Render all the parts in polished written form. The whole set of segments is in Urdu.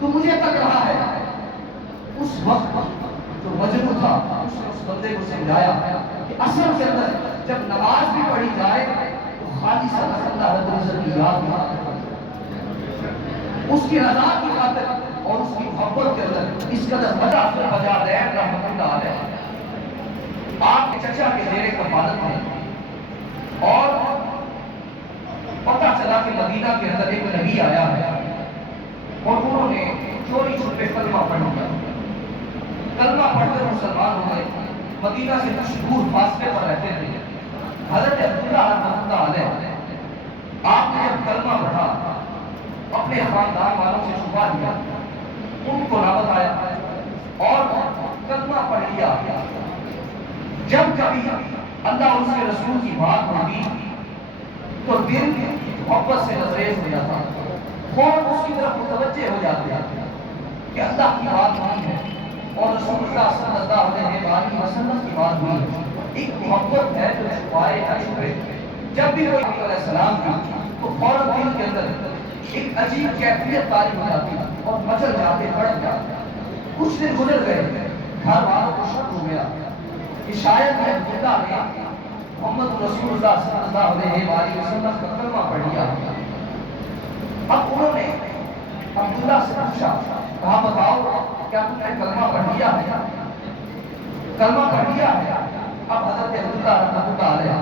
تو مجھے تک رہا ہے۔ اس وقت جو مجنو تھا اس نے اس بندے کو سمجھایا کہ اصل کے اندر جب نماز بھی پڑھی جائے تو خالی صدق اللہ رب العزت کی یاد میں اس کی رضا کی خاطر اور اس کی محبت کے اندر اس قدر مزہ بجا رہے رحمۃ اللہ علیہ آپ کے چچا کے زیر کفالت میں، اور پتہ چلا کہ مدینہ کے اندر ایک نبی آیا ہے اور انہوں نے چوری چھپے کلمہ پڑھ لیا۔ کلمہ پڑھ کر مسلمان ہو گئے، مدینہ سے کچھ دور فاصلے پر رہتے تھے۔ حضرت عبداللہ رحمۃ اللہ علیہ آپ نے جب کلمہ پڑھا اپنے خاندان والوں سے چھپا دیا، ان کو نہ بتایا اور کلمہ پڑھ لیا۔ جب کبھی اللہ اس کے رسول کی بات ہوگی تو دل محبت سے لبریز ہو جاتا، فوراً اس کی طرف متوجہ ہو جاتے کہ اللہ کی بات نہیں ہے اور رسول اللہ صلی اللہ علیہ وسلم کی بات نہیں ہے۔ ایک محبت ہے جو چھپائے نہ چھپے۔ جب بھی کوئی نبی علیہ السلام کی تو فوراً دل کے اندر ایک عجیب کیفیت طاری ہو جاتی اور مچل جاتے، بڑھ جاتے۔ کچھ دن گزر گئے، گھر والوں کو شک ہو گیا کہ شاید عبداللہ نے محمد رسول اللہ صلی اللہ علیہ وسلم کا کلمہ پڑھ لیا۔ اب انہوں نے عبداللہ سے پوچھا، کہا بتاؤ کیا تم نے کلمہ پڑھ لیا ہے؟ کلمہ پڑھ لیا ہے؟ اب حضرت عبداللہ رحمۃ اللہ علیہ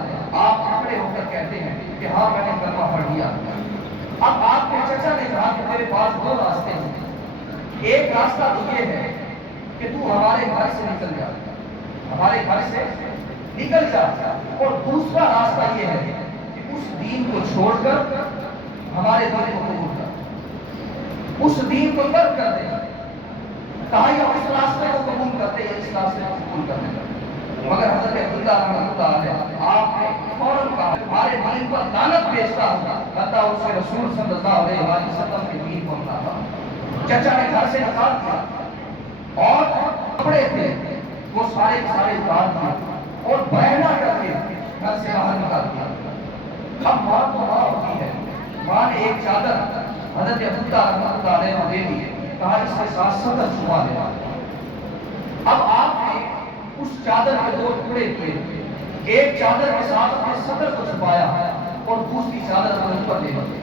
آپ کھڑے ہو کر کہتے ہیں کہ ہاں میں نے کلمہ پڑھ لیا۔ اب آپ کے چچا نے کہا کہ میرے پاس دو راستے ہیں، ایک راستہ تو یہ ہے کہ تو ہمارے گھر سے نکل جا، ہمارے گھر سے نکل جا، اور دوسرا راستہ یہ ہے کہ اس دین کو چھوڑ کر ہمارے دین کو قبول کر، اس دین کو ترک کر دے۔ کہا یا اس راستے کو قبول کرتے یا اس راستے کو قبول کرتے۔ مگر حضرت عبداللہ رحمۃ اللہ علیہ آپ نے فوراً کہا ہمارے دین پر لعنت بھیجتا ہوں، اللہ اس کے رسول صلی اللہ علیہ وسلم کے دین کو اپناتا۔ چچا نے گھر سے نکال دیا اور کپڑے تھے وہ سارے اتار دیے اور بہنا کر کے گھر سے باہر نکال دیا۔ اب ماں تو ماں ہوتی ہے، ماں نے ایک چادر حضرت عبداللہ رحمۃ اللہ علیہ کو دے دی، کہا اس کے ساتھ صدر چھپا دینا۔ اب آپ نے اس چادر کے دو ٹکڑے کیے، ایک چادر کے ساتھ اپنے صدر کو چھپایا اور دوسری چادر کو اوپر لے گئے۔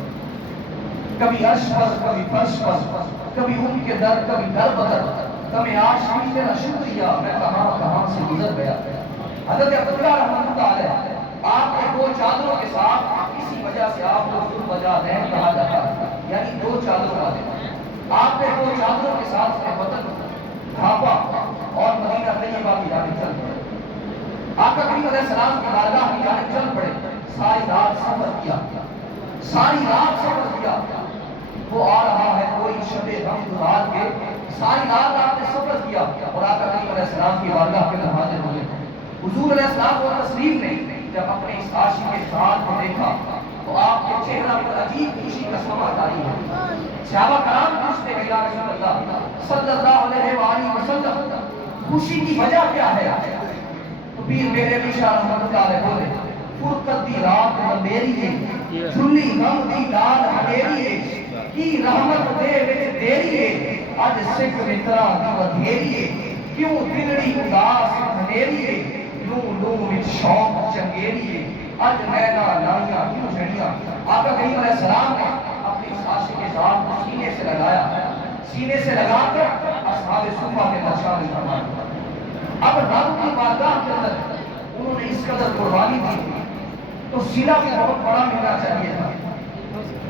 کبھی عرش پر، کبھی فرش پر، کبھی ان کے در، کبھی در بدر، کبھی آشمی تیرا شکریہ میں کہاں سے گزر گیا۔ حضرت عبداللہ رحمۃ اللہ علیہ آپ کے دو چادروں کے ساتھ اسی وجہ سے آپ کو ذو الوجہین کہا جاتا ہے، یعنی دو چادروں والے۔ آپ نے دو چادروں کے ساتھ اپنے وطن ڈھانپا اور مدینہ طیبہ کی جانب چل پڑے۔ آقا کریم علیہ السلام کی بارگاہ کی جانب چل پڑے۔ ساری رات سفر کیا، ساری رات سفر کیا۔ وہ آ رہا ہے کوئی شب غم گزار کے، ساری رات آپ نے سفر کیا اور آقا کریم علیہ السلام کی بارگاہ کے اندر حاضر ہوئے۔ حضور علیہ السلام کو تسلیم نہیں، جب اپنے اس عاشق کے ساتھ کو دیکھا تو آپ کے چہرہ پر عجیب خوشی کا سما جاری ہے۔ صحابہ کرام پوچھتے ہیں یا رسول اللہ صلی اللہ علیہ وآلہ وسلم خوشی کی وجہ کیا ہے؟ تو پیر میرے علیشہ رحمۃ اللہ علیہ بولے فرقت دی رات اندھیری ہے، جھلی غم دی لال ہنیری ہے، کی رحمت دے وچ دیری ہے، اج سکھ مترا دی ودھیری ہے، کیوں دلڑی اداس ہنیری ہے، لوں لوں وچ شوق چنگیری ہے، اج نینا لائیاں کیوں جھڑیاں۔ آقا کریم علیہ السلام نے اپنی اس عاشق کے ساتھ کو سینے سے لگایا، سینے سے لگا کر اصحاب صفہ کے اندر شامل فرمایا۔ اب رب کی بارگاہ کے اندر انہوں نے اس قدر قربانی دی تو سیدھا بھی بہت بڑا ملنا چاہیے تھا۔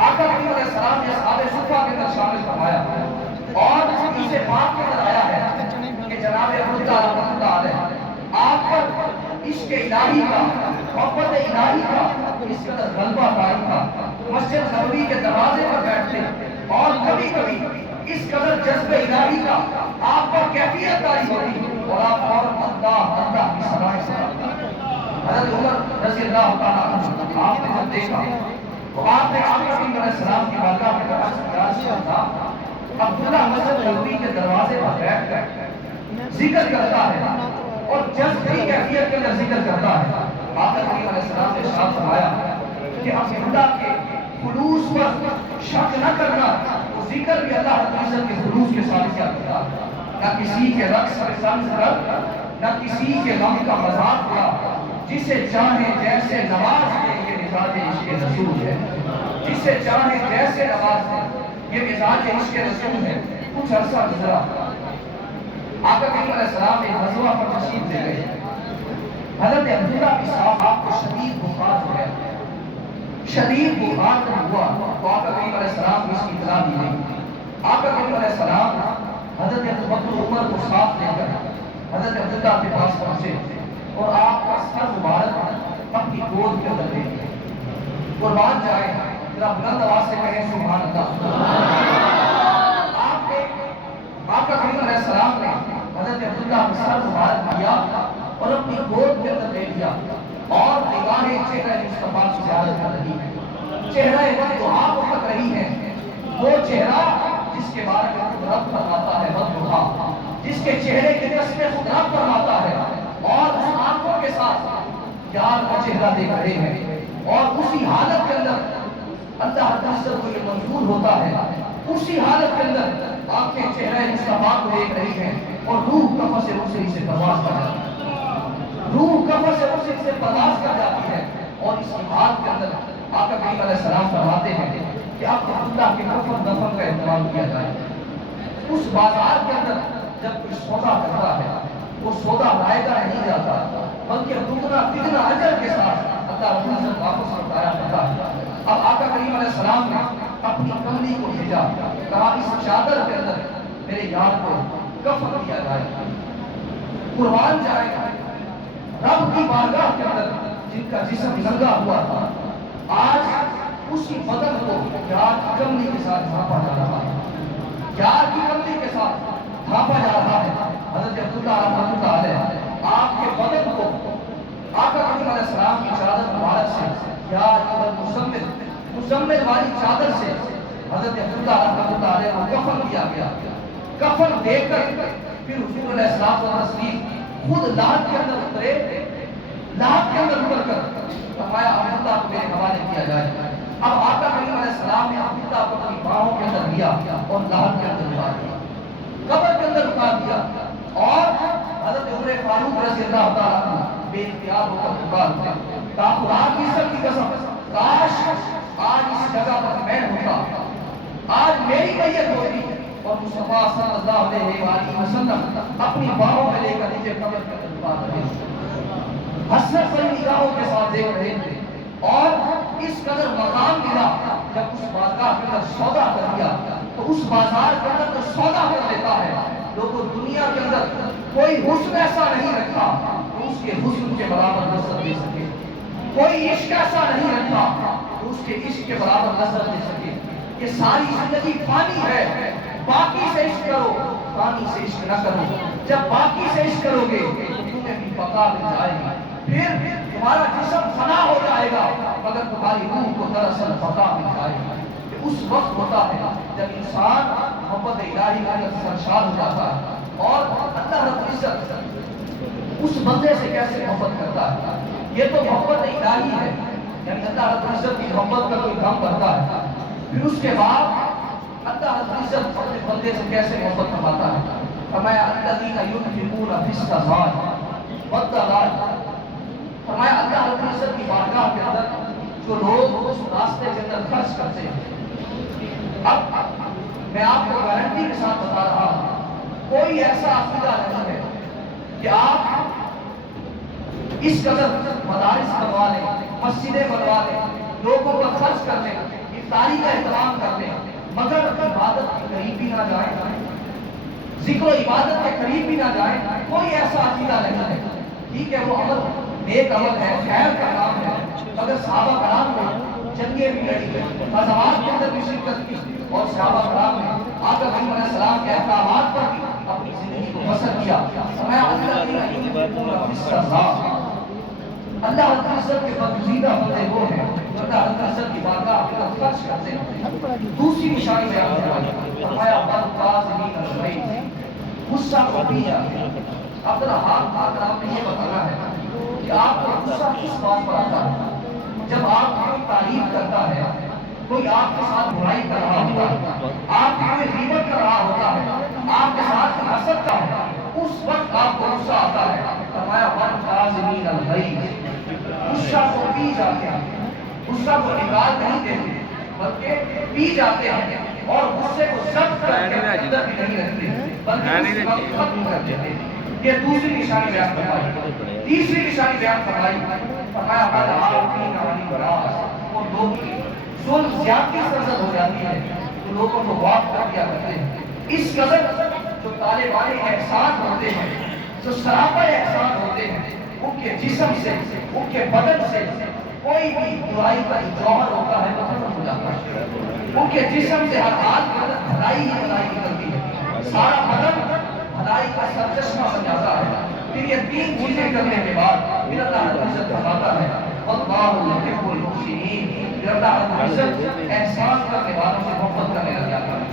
آقا کریم علیہ السلام نے اصحاب صفہ کے اندر شامل فرمایا اور حدیث پاک کے اندر آیا ہے کہ جناب عبداللہ رحمۃ اللہ علیہ آپ پر عشق الہی کا، محبت الہی کا اس قدر غلبہ طاری تھا، مسجد نبوی کے دروازے پر بیٹھتے اور کبھی کبھی اس قدر جذب الہی کا آپ پر کیفیت طاری ہوتی اور آپ فوراً اللہ اللہ کی صدائیں سناتے۔ حضرت عمر رضی اللہ تعالیٰ عنہ آپ نے جب دیکھا تو آپ نے آقا کریم علیہ السلام کی بارگاہ میں عرض کیا، رسول اللہ عبداللہ مسجد نبوی کے دروازے پر بیٹھ کر ذکر کرتا ہے اور جذبی کیفیت کے اندر ذکر کرتا ہے۔ آقا کریم علیہ السلام نے ارشاد فرمایا کہ عبداللہ کے خلوص پر شک نہ کرنا، وہ ذکر بھی اللہ رب العزت کے خلوص کے ساتھ کیا کرتا، نہ کسی کے رقص پر طنز کر، نہ کسی کے غم کا مذاق کیا، جسے چاہے جیسے نواز دے یہ مزاج عشق رسول ہے، جسے چاہے جیسے نواز دے یہ مزاج عشق رسول ہے۔ کچھ عرصہ گزرا، آقا کریم علیہ السلام ایک غزوہ پر تشریف لے گئے، حضرت عبداللہ کی صاحب کو شدید بخار ہو گیا، شدید بخار ہوا تو آقا کریم علیہ السلام کو اس کی اطلاع دی گئی۔ آقا کریم علیہ السلام حضرت ابوبکر عمر کو ساتھ لے کر حضرت عبداللہ کے پاس پہنچے اور آپ کا سر مبارک اپنی گود کے اندر لے لیا۔ قربان جائے، ذرا بلند آواز سے کہیں سبحان اللہ۔ آقا کریم علیہ السلام نے حضرت عبداللہ کا سر مبارک لیا اور اپنی گود کے اندر لے لیا اور نگاہیں چہرہ مصطفیٰ کی زیارت کر رہی ہے، چہرہ بددعا کو پک رہی ہے، وہ چہرہ جس کے بارے میں خود رب فرماتا ہے بددعا، جس کے چہرے کے قصے خود رب فرماتا ہے، اور اس آنکھوں کے ساتھ یار کا چہرہ دیکھ رہے ہیں، اور اسی حالت کے اندر اللہ تعالیٰ کو یہ منظور ہوتا ہے، اسی حالت کے اندر آنکھیں چہرہ مصطفیٰ کو دیکھ رہی ہیں اور روح کفر سے اسری سے پرواز کر جاتی ہے، روح کفر سے اسری سے پرواز کر جاتی ہے، اور اس کی حالت کے اندر آقا کریم علیہ السلام فرماتے ہیں کہ اب اللہ کے کفن دفن کا اہتمام کیا جائے۔ اس بازار کے اندر جب کوئی سودا کرتا ہے وہ سودا لائے گا نہیں جاتا، بلکہ دگنا تگنا اجر کے ساتھ اللہ رب العزت واپس لوٹایا کرتا ہے۔ اب آقا کریم علیہ السلام نے اپنی کملی کو بھیجا، کہا اس چادر کے اندر میرے یار کو کفن کیا جائے، قربان جائے رب کی بارگاہ کے اندر جن کا جسم ننگا ہوا تھا، آج اسی بدن کو یار کی کملی کے ساتھ ڈھانپا جا رہا ہے، یار کی کملی کے ساتھ ڈھانپا جا رہا ہے۔ حضرت عبداللہ رحمۃ اللہ علیہ آپ کے بدن کو آقا کریم علیہ السلام کی چادر مبارک سے، یا مزمل مزمل والی چادر سے حضرت عبداللہ رحمۃ اللہ علیہ کو کفن کیا گیا۔ کفن دے کر پھر حضور علیہ السلام و تسلیم خود لحد کے اندر اترے، لحد کے اندر اتر کر فرمایا عبداللہ کو میرے حوالے کیا جائے۔ اب آقا کریم علیہ السلام نے عبداللہ کو اپنی باہوں کے اندر لیا اور لحد کے اندر اتار دیا، قبر کے اندر اتار دیا، اور حضرت عمر فاروق رضی اللہ تعالیٰ عنہ بے اختیار ہو کر پکار اٹھے، کہا خدا کی عزت کی قسم، کاش آج اس جگہ پر میں ہوتا، آج میری میت ہوتی اور مصطفیٰ صلی اللہ علیہ وآلہ وسلم اپنی باہوں میں لے کر نیچے قبر کے اندر اتار رہے تھے، حسرت بھری نگاہوں کے ساتھ دیکھ رہے تھے، اور اس قدر مقام ملا جب اس بازار کے اندر سودا کر دیا تو اس بازار کے اندر تو سودا کر لیتا ہے۔ لوگوں دنیا کے اندر کوئی حسن ایسا نہیں رکھا تو اس کے حسن کے برابر نظر دے سکے، کوئی عشق ایسا نہیں رکھا تو اس کے عشق کے برابر نظر دے سکے۔ یہ ساری زندگی فانی ہے، باقی سے عشق کرو، فانی سے عشق نہ کرو۔ جب باقی سے عشق کرو گے تو تمہیں بھی بقا مل جائے گی، پھر تمہارا جسم فنا ہو جائے گا مگر تمہاری روح کو دراصل بقا مل جائے گی۔ اس وقت ہوتا ہے جب انسان محبت الہی کے اندر سرشار ہو جاتا ہے، اور اللہ رب العزت اس بندے سے کیسے محبت کرتا ہے۔ یہ تو محبت الہی ہے، یعنی اللہ رب العزت کی محبت کا کوئی کام کرتا ہے، پھر اس کے بعد اللہ رب العزت اپنے بندے سے کیسے محبت فرماتا ہے۔ فرمایا الذین ينفقون فی السراء والضراء، فرمایا اللہ رب العزت کی بارگاہ کے اندر جو لوگ اس راستے کے اندر خرچ کرتے ہیں۔ اب میں آپ کو گارنٹی کے ساتھ بتا رہا ہوں، کوئی ایسا عقیدہ نہیں ہے کہ آپ اس قدر مدارس بنوا لیں، مسجدیں بنوا لیں، لوگوں پر خرچ کر لیں، افطاری کا اہتمام کر لیں، مگر عبادت کے قریب بھی نہ جائیں، ذکر و عبادت کے قریب بھی نہ جائیں۔ کوئی ایسا عقیدہ نہیں ہے۔ ٹھیک ہے، وہ عمل نیک عمل ہے، خیر کا کام ہے، اگر صحابہ کرام نے جنگیں بھی لڑی، غزوات کے اندر بھی شرکت کی، اور صحابہ کرام نے آقا کریم علیہ السلام کے احکامات پر بھی اپنی زندگی کو بسر کیا۔ فرمایا الذین ينفقون فی السراء، اللہ رب العزت کے برگزیدہ بندے وہ ہیں جو اللہ رب العزت کی بارگاہ کے اندر خرچ کرتے ہیں۔ دوسری نشانی بیان فرمائی، فرمایا والکاظمین الغیظ، غصہ کو پی جاتے ہیں۔ اب ذرا ہاتھ اٹھا کر آپ نے یہ بتانا ہے کہ آپ کو غصہ کس بات پر آتا ہے۔ جب آپ کوئی تعریف کرتا ہے کوئی آپ کے ساتھ برائی کر رہا ہوتا ہے، آپ کی کوئی غیبت کر رہا ہوتا ہے، آپ کے ساتھ کوئی حسد کا ہے، اس وقت آپ کو غصہ آتا ہے، فرمایا وَالْكَاظِمِينَ الْغَيْظَ، غصہ کو پی جاتے ہیں، غصہ کو نکال نہیں دیتے بلکہ پی جاتے ہیں، اور غصے کو ضبط کر کے اندر بھی نہیں رکھتے بلکہ اس وقت ختم کر دیتے ہیں۔ یہ دوسری نشانی بیان فرمائی۔ تیسری نشانی بیان فرمائی، فرمایا وَالْعَافِينَ عَنِ النَّاسِ، اور لوگوں کی ظلم زیادتی سرزد ہو جاتی ہے تو لوگوں کو معاف کر دیا کرتے ہیں۔ اس قدر جو طالبان احسان ہوتے ہیں، جو سراپر احسان ہوتے ہیں، ان کے جسم سے، ان کے بدن سے کوئی بھی برائی کا جوہر ہوتا ہے وہ ختم ہو جاتا ہے۔ ان کے جسم سے ہر حال کے اندر بھلائی ہی بھلائی نکلتی ہے، سارا بدن بھلائی کا سرچشمہ بن جاتا ہے۔ پھر یہ تین چیزیں کرنے کے بعد پھر اللہ رب العزت فرماتا ہے وَاللَّهُ يُحِبُّ الْمُحْسِنِينَ، پھر اللہ رب العزت احسان کرنے والوں سے محبت کرنے لگ جاتا ہے۔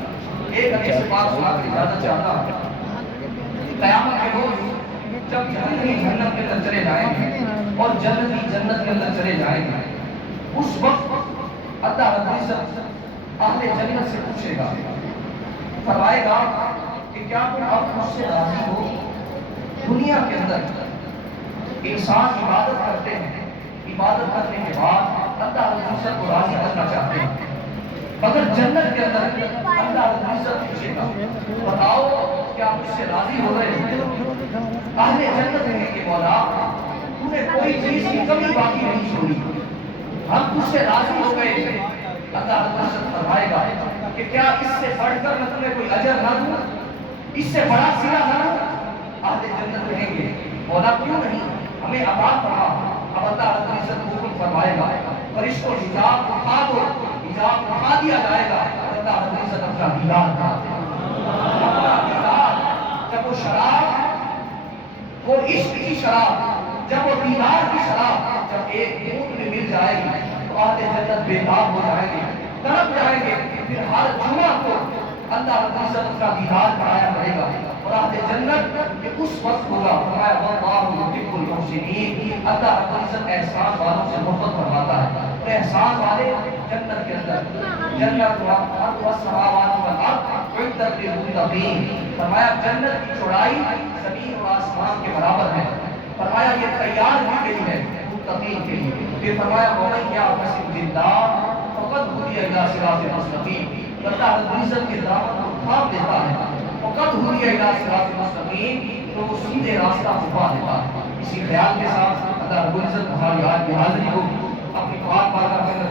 ایک حدیث سے بات سنا کر اجازت چاہتا ہوں، قیامت کے روز جب جنتی جنت کے اندر چلے جائیں گے اور جنتی جنت کے اندر چلے جائیں گے، اس وقت اللہ رب العزت اہل جنت سے پوچھے گا، فرمائے گا کہ کیا تم اب مجھ سے راضی ہو؟ دنیا کے اندر انسان عبادت کرتے ہیں، عبادت کرنے کے بعد اللہ رب العزت کو راضی کرنا چاہتے ہیں، مگر جنت کے اندر اللہ رب العزت پوچھے گا بتاؤ کیا مجھ سے راضی ہو رہے ہیں؟ اہل جنت کہیں کہ مولا تو نے کوئی چیز کی کمی باقی نہیں چھوڑی، ہم تجھ سے راضی ہو گئے۔ اللہ رب العزت فرمائے گا کہ کیا اس سے بڑھ کر میں تمہیں کوئی اجر نہ دوں، اس سے بڑا صلہ نہ دوں؟ اہل جنت کہیں گے مولا کیوں نہیں، ہمیں عطا فرما۔ اب اللہ رب العزت حکم فرمائے گا فرشتوں حجاب اٹھا دو، حجاب اٹھا دیا جائے گا، اللہ رب العزت اپنا دیدار کرا دے گا۔ اپنا دیدار، جب وہ شراب، وہ عشق کی شراب، جب وہ دیدار کی شراب جب ایک گھونٹ میں مل جائے گی تو اہل جنت بیتاب ہو جائیں گے، تڑپ جائیں گے۔ پھر ہر جمعہ کو اللہ رب العزت اس کا دیدار کرایا کرے گا، اور اہل جنت کہ اس وقت ہوگا فرمایا وَاللَّهُ يُحِبُّ الْمُحْسِنِينَ، اللہ رب العزت احسان والوں سے محبت فرماتا ہے، اور احسان والے جنت کے اندر، جنت والسماوات والارض اعدت للمتقین، فرمایا جنت کی چوڑائی زمین اور آسمان کے برابر ہے، فرمایا یہ تیار کی گئی ہے متقین کے لیے۔ پھر فرمایا وَمَن يَعْتَصِم بِاللَّهِ فَقَدْ هُدِيَ إِلَىٰ صِرَاطٍ مُسْتَقِيمٍ، اللہ رب العزت کے دامن کو تھام دیتا ہے، فَقَدْ هُدِيَ إِلَىٰ صِرَاطٍ مُسْتَقِيمٍ، تو وہ سیدھے راستہ کو پا دیتا ہے۔ اسی خیال کے ساتھ اللہ رب العزت ہماری آج کی حاضری کو اپنی پاک بارگاہ میں